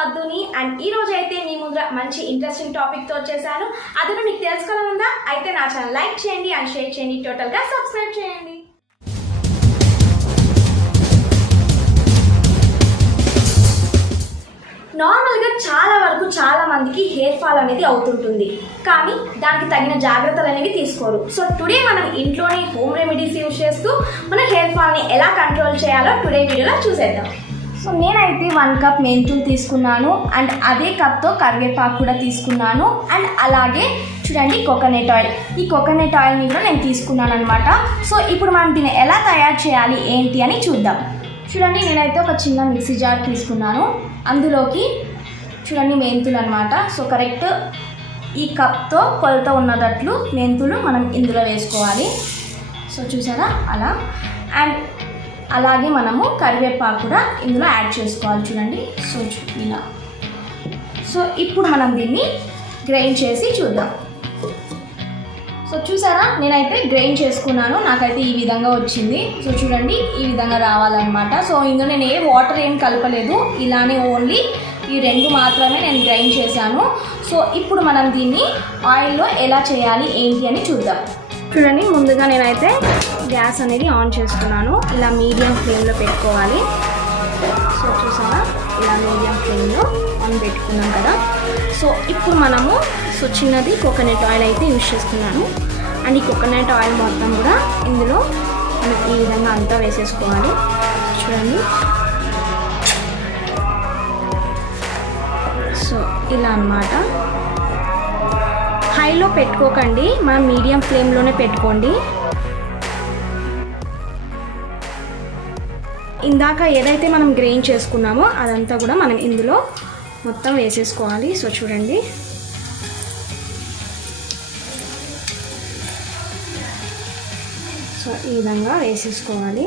పద్దుని and ఈ రోజు అయితే మీ ముందర మంచి ఇంట్రెస్టింగ్ టాపిక్ తో వచ్చేసాను. అదను మీకు తెలుసుకోవాలనుందా? అయితే నా ఛానల్ లైక్ చేయండి అండ్ షేర్ చేయండి, టోటల్ గా సబ్స్క్రైబ్ చేయండి. నార్మల్గా చాలా వరకు చాలా మందికి హెయిర్ ఫాల్ అనేది అవుతుంటుంది, కానీ దానికి తగిన జాగ్రత్తలు అనేవి తీసుకోరు. సో టుడే మనం ఇంట్లోనే హోమ్ రెమెడీస్ యూజ్ చేస్తూ మన హెయిర్ ఫాల్ని ఎలా కంట్రోల్ చేయాలో టుడే వీడియోలో చూసేద్దాం. సో నేనైతే 1 కప్ మెంతులు తీసుకున్నాను అండ్ అదే కప్తో కరివేపాకు కూడా తీసుకున్నాను అండ్ అలాగే చూడండి కోకోనట్ ఆయిల్. ఈ కోకోనట్ ఆయిల్ని కూడా నేను తీసుకున్నాను అనమాట. సో ఇప్పుడు మనం దీన్ని ఎలా తయారు చేయాలి ఏంటి అని చూద్దాం. చూడండి నేనైతే ఒక చిన్న మిక్సీ జార్ తీసుకున్నాను. అందులోకి చూడండి మెంతులు అనమాట. సో కరెక్ట్ ఈ కప్తో కొలత ఉన్నదట్లు మెంతులు మనం ఇందులో వేసుకోవాలి. సో చూసారా అలా. అండ్ అలాగే మనము కరివేపాకు కూడా ఇందులో యాడ్ చేసుకోవాలి. చూడండి సో ఇలా. సో ఇప్పుడు మనం దీన్ని గ్రైండ్ చేసి చూద్దాం. సో చూసారా నేనైతే గ్రైండ్ చేసుకున్నాను, నాకైతే ఈ విధంగా వచ్చింది. సో చూడండి ఈ విధంగా రావాలన్నమాట. సో ఇందులో నేను ఏ వాటర్ ఏం కలపలేదు, ఇలానే ఓన్లీ ఈ 2 మాత్రమే నేను గ్రైండ్ చేశాను. సో ఇప్పుడు మనం దీన్ని ఆయిల్లో ఎలా చేయాలి ఏంటి అని చూద్దాం. చూడండి ముందుగా నేనైతే గ్యాస్ అనేది ఆన్ చేసుకున్నాను. ఇలా మీడియం ఫ్లేమ్లో పెట్టుకోవాలి. సో చూసారా ఇలా మీడియం ఫ్లేమ్లో ఆన్ పెట్టుకున్నాం కదా. సో ఇప్పుడు మనము చిన్నది కోకోనట్ ఆయిల్ అయితే యూజ్ చేస్తున్నాను. అండ్ ఈ కోకోనట్ ఆయిల్ మొత్తం కూడా ఇందులో మనకి ఈ విధంగా అంతా వేసేసుకోవాలి. చూడండి సో ఇలా అన్నమాట. హైలో పెట్టుకోకండి, మనం మీడియం ఫ్లేమ్లోనే పెట్టుకోండి. ఇందాక ఏదైతే మనం గ్రైండ్ చేసుకున్నామో అదంతా కూడా మనం ఇందులో మొత్తం వేసేసుకోవాలి. సో చూడండి సో ఈ విధంగా వేసేసుకోవాలి.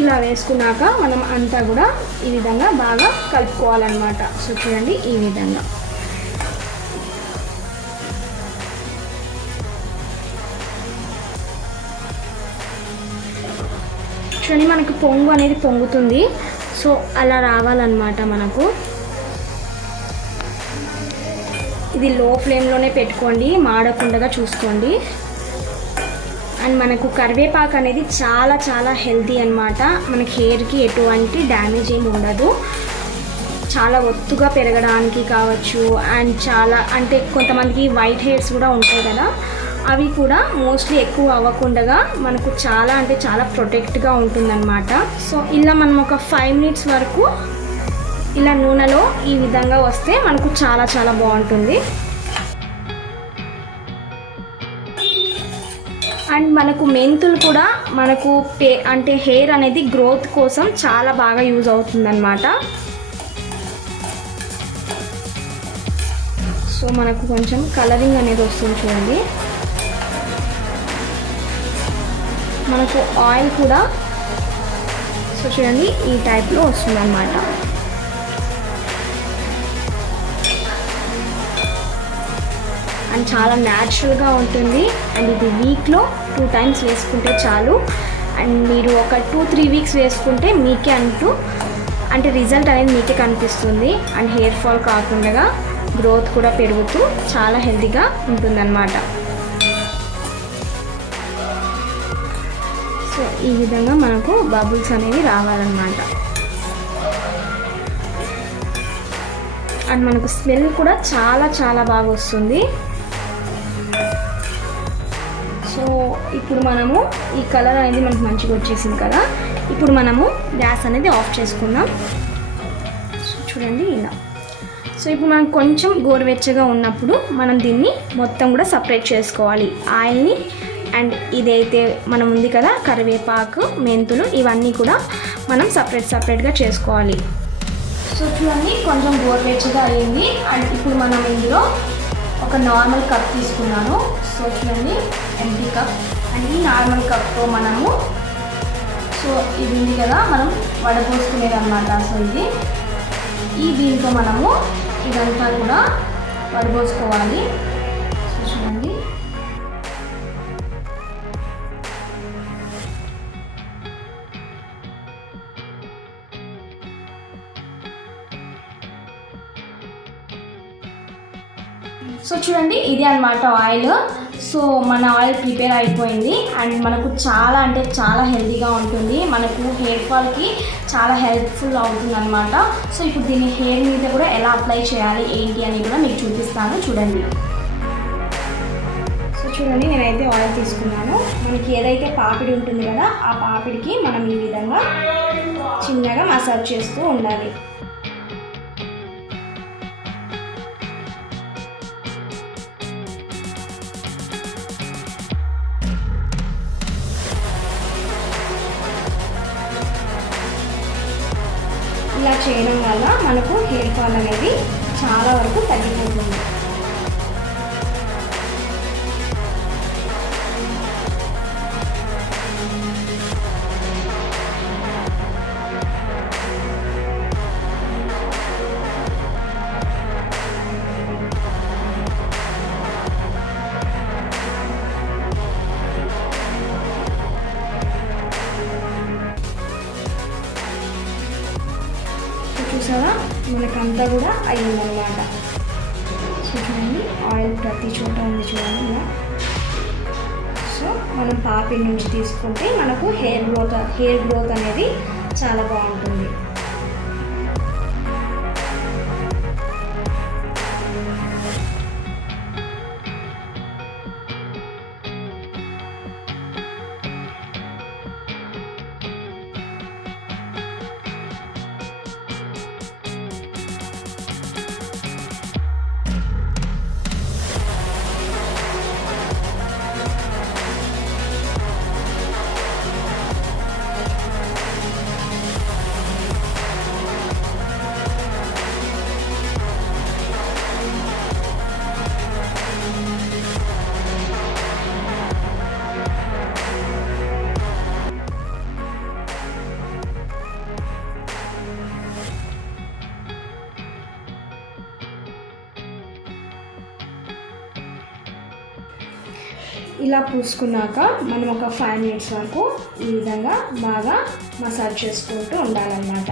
ఇలా వేసుకున్నాక మనం అంతా కూడా ఈ విధంగా బాగా కలుపుకోవాలన్నమాట. సో చూడండి ఈ విధంగా. చూడండి మనకు పొంగు అనేది పొంగుతుంది. సో అలా రావాలన్నమాట మనకు. ఇది లో ఫ్లేమ్లోనే పెట్టుకోండి, మాడకుండా చూసుకోండి. అండ్ మనకు కరివేపాకు అనేది చాలా చాలా హెల్తీ అన్నమాట. మనకి హెయిర్కి ఎటువంటి డ్యామేజ్ ఏమి ఉండదు. చాలా ఒత్తుగా పెరగడానికి కావచ్చు. అండ్ చాలా అంటే కొంతమందికి వైట్ హెయిర్స్ కూడా ఉంటాయి కదా, అవి కూడా మోస్ట్లీ ఎక్కువ అవ్వకుండా మనకు చాలా అంటే చాలా ప్రొటెక్ట్గా ఉంటుందన్నమాట. సో ఇలా మనం ఒక 5 మినిట్స్ వరకు ఇలా నూనెలో ఈ విధంగా వస్తే మనకు చాలా చాలా బాగుంటుంది. అండ్ మనకు మెంతులు కూడా మనకు అంటే హెయిర్ అనేది గ్రోత్ కోసం చాలా బాగా యూజ్ అవుతుందన్నమాట. సో మనకు కొంచెం కలరింగ్ అనేది వస్తుంది చూడండి. మనకు ఆయిల్ కూడా సో చూడండి ఈ టైప్లో వస్తుంది అన్నమాట. అండ్ చాలా న్యాచురల్గా ఉంటుంది. అండ్ ఇది వీక్లో 2 టైమ్స్ వేసుకుంటే చాలు. అండ్ మీరు ఒక 2-3 వీక్స్ వేసుకుంటే మీకే అంటే రిజల్ట్ అనేది మీకే కనిపిస్తుంది. అండ్ హెయిర్ ఫాల్ కాకుండా గ్రోత్ కూడా పెరుగుతూ చాలా హెల్తీగా ఉంటుందన్నమాట. సో ఈ విధంగా మనకు బబుల్స్ అనేవి రావాలన్నమాట. అండ్ మనకు స్మెల్ కూడా చాలా చాలా బాగా వస్తుంది. సో ఇప్పుడు మనము ఈ కలర్ అనేది మనకు మంచిగా వచ్చేసింది కదా. ఇప్పుడు మనము గ్యాస్ అనేది ఆఫ్ చేసుకుందాం. సో చూడండి ఇలా. సో ఇప్పుడు మనం కొంచెం గోరువెచ్చగా ఉన్నప్పుడు మనం దీన్ని మొత్తం కూడా సపరేట్ చేసుకోవాలి, ఆయిల్ని. అండ్ ఇదైతే మనం ఉంది కదా కరివేపాకు, మెంతులు, ఇవన్నీ కూడా మనం సపరేట్గా చేసుకోవాలి. సో చూడండి కొంచెం గోరువెచ్చగా అయ్యింది. అండ్ ఇప్పుడు మనం ఇందులో ఒక నార్మల్ కప్ తీసుకున్నాను. సో చూడండి ఎంటీ కప్. అండ్ ఈ నార్మల్ కప్తో మనము సో ఇది ఉంది కదా మనం వడపోసుకునేది అన్నమాట. సో దీంతో మనము ఇదంతా కూడా వడపోసుకోవాలి. సో చూడండి సో చూడండి, ఇది అన్నమాట ఆయిల్. సో మన ఆయిల్ ప్రిపేర్ అయిపోయింది అండ్ మనకు చాలా అంటే చాలా హెల్తీగా ఉంటుంది, మనకు హెయిర్ ఫాల్కి చాలా హెల్ప్ఫుల్ అవుతుంది అనమాట. సో ఇప్పుడు దీన్ని హెయిర్ మీద కూడా ఎలా అప్లై చేయాలి ఏంటి అని కూడా మీకు చూపిస్తాను చూడండి. సో చూడండి, నేనైతే ఆయిల్ తీసుకున్నాను. మనకి ఏదైతే పాపిడి ఉంటుంది కదా, ఆ పాపిడికి మనం ఈ విధంగా చిన్నగా మసాజ్ చేస్తూ ఉండాలి. ఇలా చేయడం వల్ల మనకు హెయిర్ ఫాల్ అనేది చాలా వరకు తగ్గిపోతుంది. చూసారా, మనకంతా కూడా అయ్యిందనమాట. సో చూడండి, ఆయిల్ ప్రతి చోట ఉంది చూడండి ఇలా. సో మనం పాపిడి నుంచి తీసుకుంటే మనకు హెయిర్ గ్రోత్ అనేది చాలా బాగుంటుంది. ఇలా పూసుకున్నాక మనం ఒక 5 minutes వరకు ఈ విధంగా బాగా మసాజ్ చేసుకుంటూ ఉండాలన్నమాట.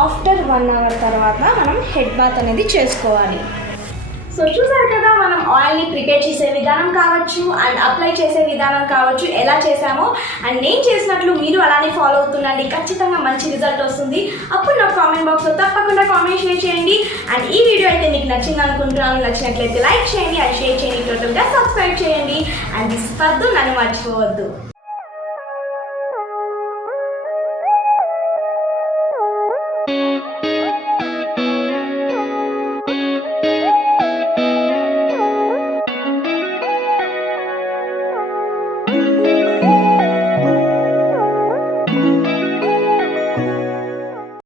ఆఫ్టర్ 1 hour తర్వాత మనం హెడ్ బాత్ అనేది చేసుకోవాలి. సో చూసారు కదా, మనం ఆయిల్ని ప్రిపేర్ చేసే విధానం కావచ్చు అండ్ అప్లై చేసే విధానం కావచ్చు ఎలా చేసామో. అండ్ నేను చేసినట్లు మీరు అలానే ఫాలో అవుతుండండి, ఖచ్చితంగా మంచి రిజల్ట్ వస్తుంది. అప్పుడు నా కామెంట్ బాక్స్లో తప్పకుండా కామెంట్ షేర్ చేయండి. అండ్ ఈ వీడియో అయితే మీకు నచ్చింది అనుకుంటున్నాను. నచ్చినట్లయితే లైక్ చేయండి అండ్ షేర్ చేయండి, టోటల్గా సబ్స్క్రైబ్ చేయండి. అండ్ దిస్ పద్దు నన్ను మర్చిపోవద్దు.